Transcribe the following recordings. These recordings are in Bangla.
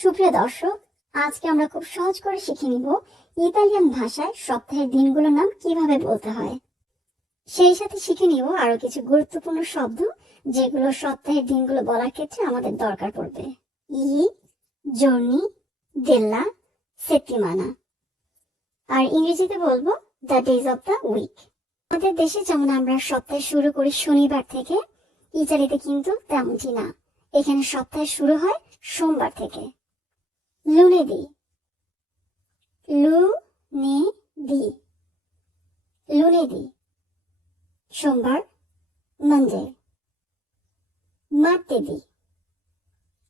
সুপ্রিয় দর্শক, আজকে আমরা খুব সহজ করে শিখে নিব ইতালিয়ান ভাষায় সপ্তাহের দিনগুলোর নাম কীভাবে বলতে হয়। সেই সাথে শিখে নিব আরও কিছু গুরুত্বপূর্ণ শব্দ, যেগুলো সপ্তাহের দিনগুলো বলার ক্ষেত্রে আমাদের দরকার পড়বে। ই, জর্নি, দেল্লা সেপ্টিমানা আর ইংরেজিতে বলব, the days of the week. আমাদের দেশে যেমন আমরা সপ্তাহে শুরু করি শনিবার থেকে, ইতালিতে কিন্তু তেমনটি না। এখানে সপ্তাহে শুরু হয় সোমবার থেকে। নে দি লুনেদি। সোমবার মন্ডে মার্তেদি।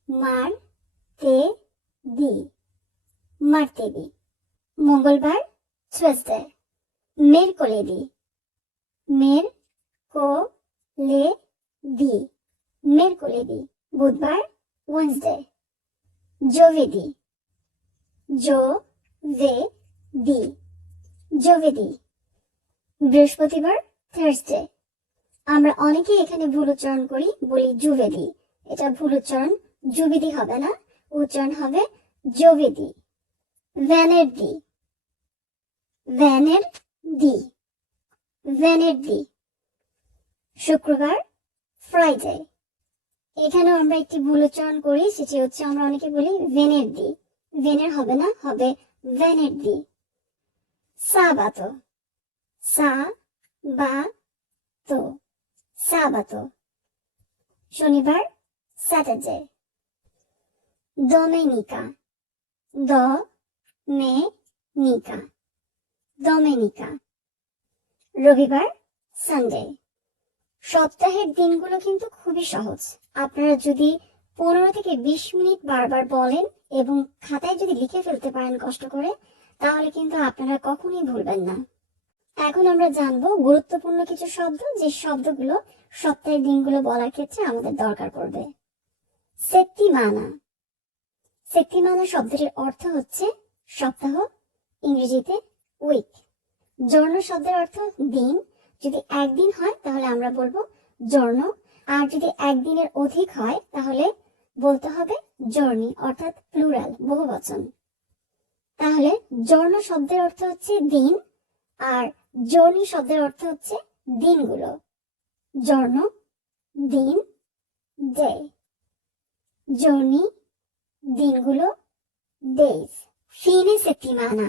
মার তে দি মার্তেদি। মঙ্গলবার, থ্রাসডে। মেরকোলেদি। মের কো লে দি মেরকোলেদি, বুধবার, ওয়েন্সডে। জোভেদি জোভেদি বৃহস্পতিবার থার্সডে আমরা অনেকেই এখানে ভুল উচ্চারণ করি, বলি জুভেদি এটা ভুল উচ্চারণ জুবিদি হবে না। উচ্চারণ হবে জোভেদি ভ্যানের দি। ভ্যানের দি। ভ্যানের দি। শুক্রবার ফ্রাইডে এখানেও আমরা একটি ভুল উচ্চারণ করি, সেটি হচ্ছে আমরা অনেকে বলি ভেনের দি। ভেনের হবে না, হবে ভ্যানের দি। সাবাতো সা বা তো সাবাতো শনিবার স্যাটারডে ডোমেনিকা দ মে নিকা ডোমেনিকা রবিবার সানডে সপ্তাহের দিনগুলো কিন্তু খুবই সহজ। আপনারা যদি পনেরো থেকে বিশ মিনিট বারবার বলেন এবং খাতায় যদি লিখে ফেলতে পারেন কষ্ট করে, তাহলে কিন্তু আপনারা কখনোই ভুলবেন না। এখন আমরা জানব গুরুত্বপূর্ণ কিছু শব্দ, যে শব্দগুলো সপ্তাহের দিনগুলো বলার ক্ষেত্রে আমাদের দরকার পড়বে। সেপ্তিমানা। সেপ্তিমানা শব্দটির অর্থ হচ্ছে সপ্তাহ, ইংরেজিতে উইক জর্ণ শব্দের অর্থ দিন। যদি একদিন হয়, তাহলে আমরা বলব জর্ণ। আর যদি একদিনের অধিক হয়, তাহলে বলতে হবে জর্নি অর্থাৎ প্লুরাল বহুবচন তাহলে জর্ণ শব্দের অর্থ হচ্ছে দিন, আর জর্নি শব্দের অর্থ হচ্ছে দিনগুলো। জর্ণ দিন ডে জর্নি দিনগুলো ডেজ ফিনে সেপ্টিমানা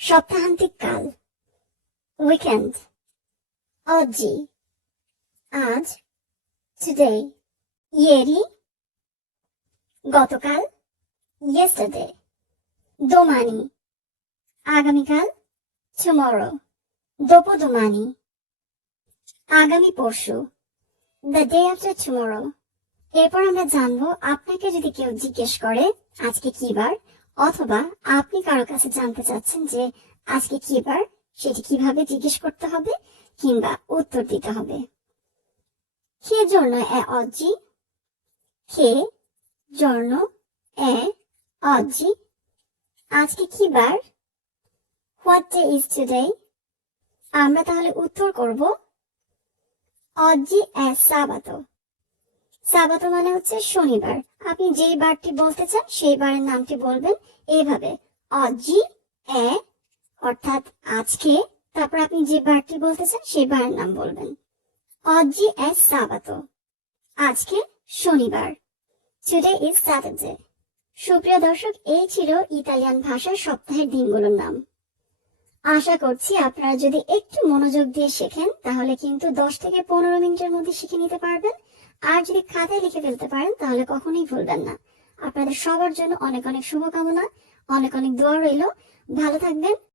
সপ্তাহান্তিক কাল। উইকেন্ড oggi আজ। টুডে ইয়েরি, গতকাল, yesterday দোমানি আগামীকাল, tomorrow দোপদোমানি আগামী পরশু দ্য ডে আফটার টুমরো এরপর আমরা জানব আপনাকে যদি কেউ জিজ্ঞেস করে আজকে কি বার, অথবা আপনি কারও কাছে জানতে চাচ্ছেন যে আজকে কি বার, সেটি কীভাবে জিজ্ঞেস করতে হবে, কিংবা উত্তর দিতে হবে। কে জন্য এ অজি কে জন্য এ অজি। আজকে কি বার? হোয়াট ডে ইজ টুডে আমরা তাহলে উত্তর করব অজি এ সাবাতো। সাবাতো মানে হচ্ছে শনিবার। আপনি যেই বারটি বলতে চান, সেই বারের নামটি বলবেন এইভাবে অজি এ, অর্থাৎ আজকে। তারপর আপনি যে বারটি বলতে চান, সেই বারের নাম বলবেন। অজি এস সাবাতো। আজকে শনিবার। টুডে ইজ স্যাটারডে সুপ্রিয় দর্শক, এই ছিল ইতালিয়ান ভাষার সপ্তাহের দিনগুলোর নাম। আশা করছি আপনারা যদি একটু মনোযোগ দিয়ে শেখেন, তাহলে কিন্তু দশ থেকে পনেরো মিনিটের মধ্যে শিখে নিতে পারবেন। আর যদি খাতায় লিখে ফেলতে পারেন, তাহলে কখনোই ভুলবেন না। আপনাদের সবার জন্য অনেক অনেক শুভকামনা, অনেক অনেক দোয়া রইল। ভালো থাকবেন।